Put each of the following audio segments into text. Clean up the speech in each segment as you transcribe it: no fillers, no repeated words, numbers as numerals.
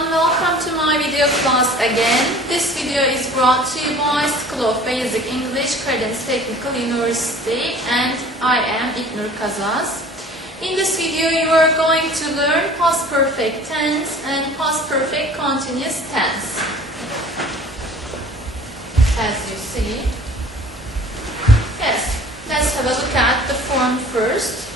everyone, welcome to my video class again. This video is brought to you by School of Basic English, Karadeniz Technical University, and I am İlknur Kazaz. In this video you are going to learn past perfect tense and past perfect continuous tense. As you see. Yes, let's have a look at the form first.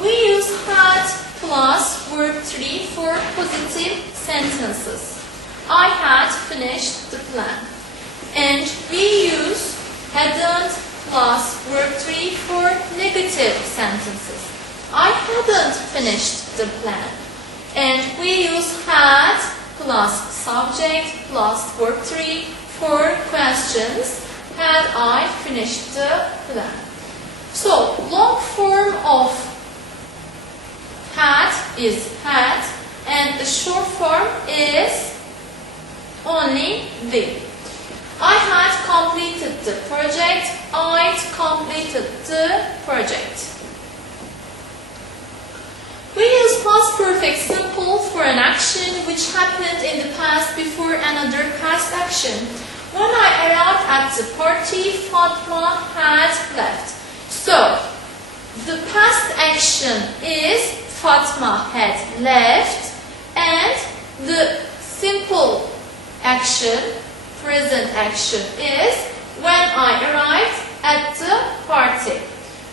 We use had plus verb 3 for positive sentences. I had finished the plan. And we use hadn't plus verb 3 for negative sentences. I hadn't finished the plan. And we use had plus subject plus verb 3 for questions. Had I finished the plan? So, long form of had is had, and the short form is only the. I had completed the project. I'd completed the project. We use past perfect simple for an action which happened in the past before another past action. When I arrived at the party, Fatma had left. So, the past action is Fatma had left, and the simple action, present action, is when I arrived at the party.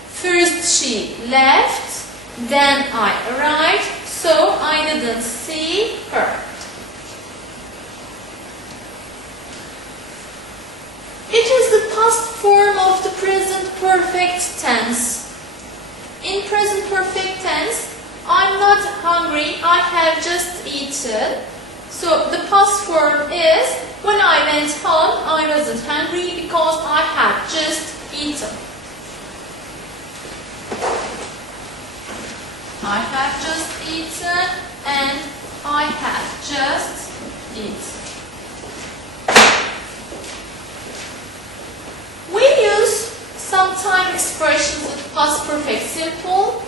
First she left, then I arrived, so I didn't see her. It is the past form of the present perfect tense. In present perfect tense, I'm not hungry, I have just eaten. So the past form is when I went home, I wasn't hungry because I had just eaten. I have just eaten and I had just eaten. We use some time expressions with past perfect simple.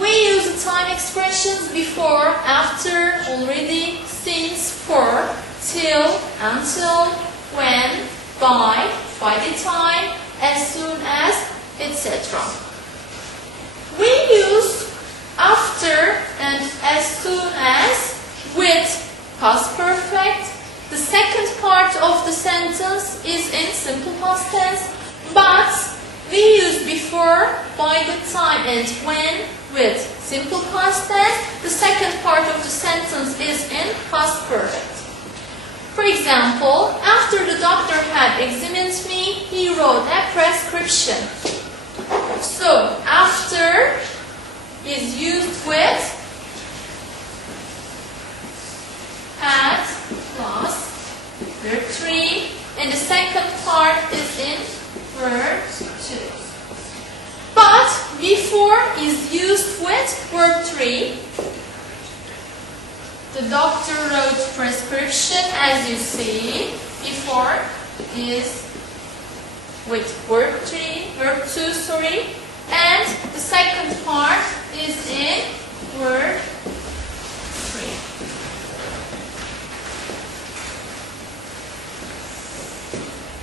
We use the time expressions before, after, already, since, for, till, until, when, by the time, as soon as, etc. We use after and as soon as with past perfect. The second part of the sentence is in simple past tense, but we use before, by the time, and when with simple past tense. The second part of the sentence is in past perfect. For example, after the doctor had examined me, he wrote a prescription. So, after is used with had plus verb 3, and the second part is in verb 2. But before is used with verb 3. The doctor wrote prescription, as you see. Before is with verb 2, and the second part is in verb 3.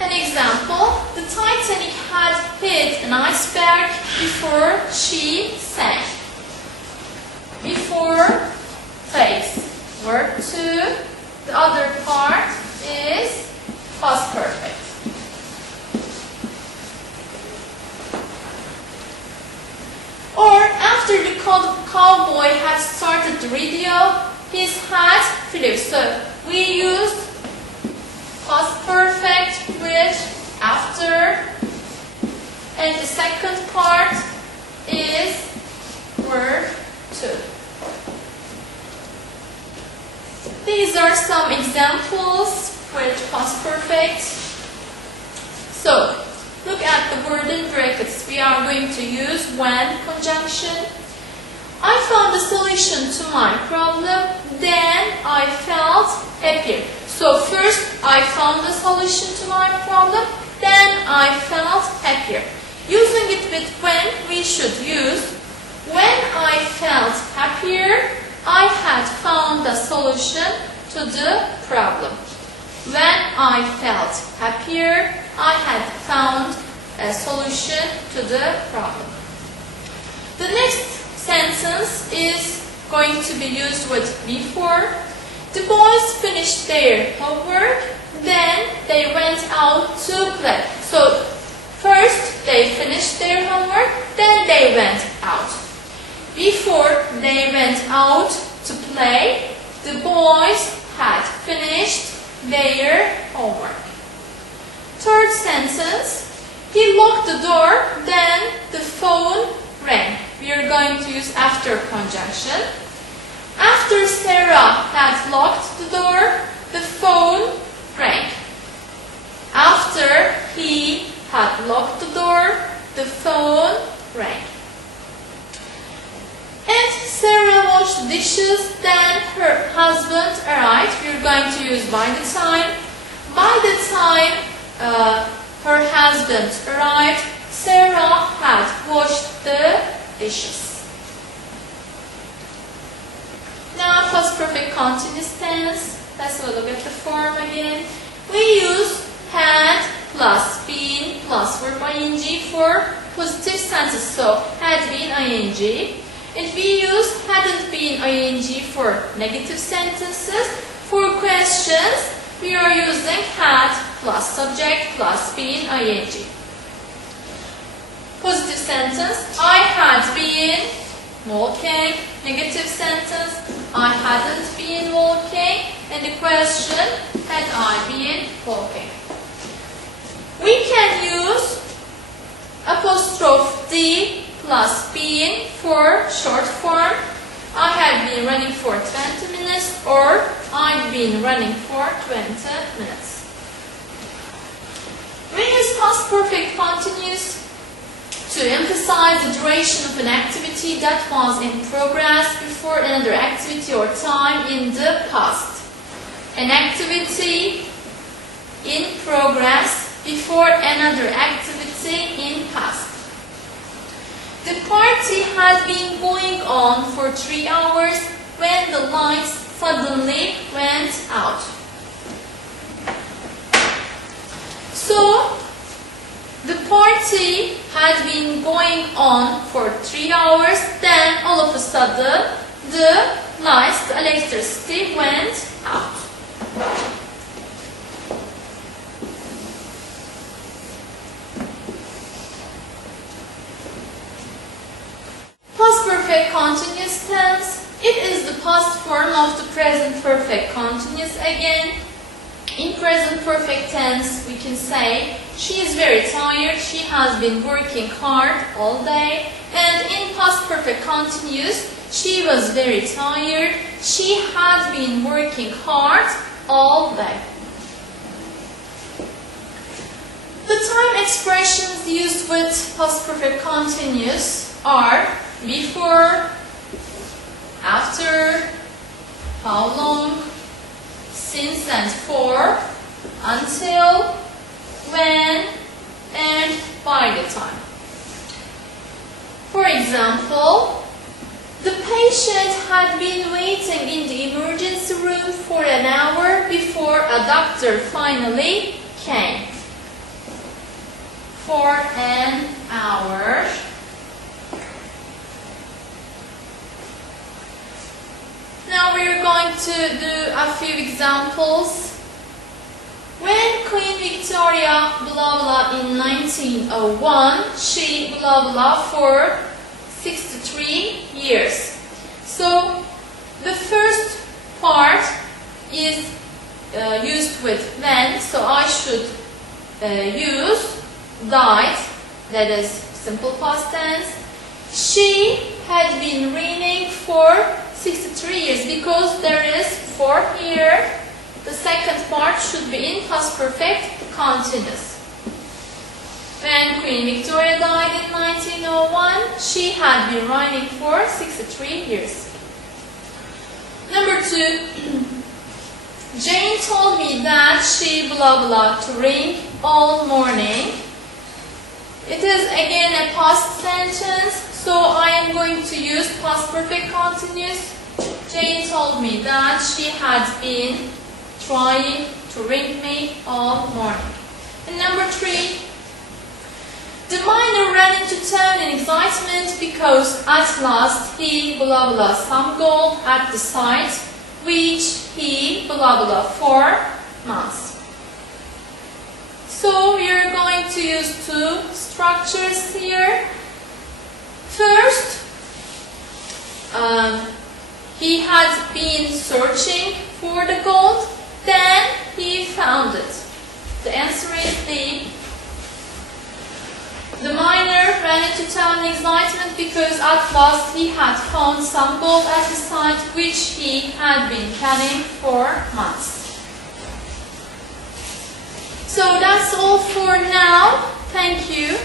An example, the Titanic had hit an iceberg before she sank. Before face, verb 2, the other part is past perfect. Or after the cowboy had started the radio, his hat flew. So we used past perfect with after, and the second part is verb 2. These are some examples with past perfect. So, look at the word in brackets we are going to use when conjunction. I found a solution to my problem, then I felt happier. So first I found a solution to my problem, then I felt happier. Using it with when, we should use when I felt happier, I had found a solution to to the problem. When I felt happier, I had found a solution to the problem. The next sentence is going to be used with before. The boys finished their homework, then they went out to play. So first they finished their homework, then they went out. Before they went out to play, the boys had finished their homework. Third sentence, he locked the door, then the phone rang. We are going to use after conjunction. After Sarah had locked the door, the phone rang. After he had locked the door, the phone rang. And Sarah washed the dishes, then her husband arrived. We are going to use by the time. By the time her husband arrived, Sarah had washed the dishes. Now, past perfect continuous tense. Let's have a look at the form again. We use had plus been plus verb ing for positive sentences. So, had been ing. And we use hadn't been ing for negative sentences. For questions, we are using had plus subject plus been ing. Positive sentence, I had been walking. Negative sentence, I hadn't been walking. And the question, had I been walking? We can use apostrophe D plus been for short form. I had been running for 20 minutes or I've been running for 20 minutes. We use past perfect continuous to emphasize the duration of an activity that was in progress before another activity or time in the past. An activity in progress before another activity in past. The party had been going on for 3 hours when the lights suddenly went out. So, the party had been going on for 3 hours, then all of a sudden the lights, the electricity went out. Past perfect continuous tense. It is the past form of the present perfect continuous again. In present perfect tense, we can say, she is very tired, she has been working hard all day. And in past perfect continuous, she was very tired, she had been working hard all day. The time expressions used with past perfect continuous are before, after, how long, since and for, until, when, and by the time. For example, the patient had been waiting in the emergency room for an hour before a doctor finally came. For an hour. Now we are going to do a few examples. When Queen Victoria blah blah in 1901, she blah blah for 63 years. So the first part is used with when, so I should use died, that is simple past tense. She had been reigning for 63 years because there is for here. The second part should be in past perfect continuous. When Queen Victoria died in 1901, she had been reigning for 63 years. Number 2. Jane told me that she blah blah to ring all morning. It is again a past sentence, so I am going to use past perfect continuous. Jane told me that she had been trying to ring me all morning. And number 3, the miner ran into town in excitement because at last he blah blah some gold at the site which he blah blah for months. So we are going to use 2 structures here. First, he had been searching for the gold, then he found it. The answer is D. The miner ran into town in excitement because at last he had found some gold at the site which he had been planning for months. So that's all for now. Thank you.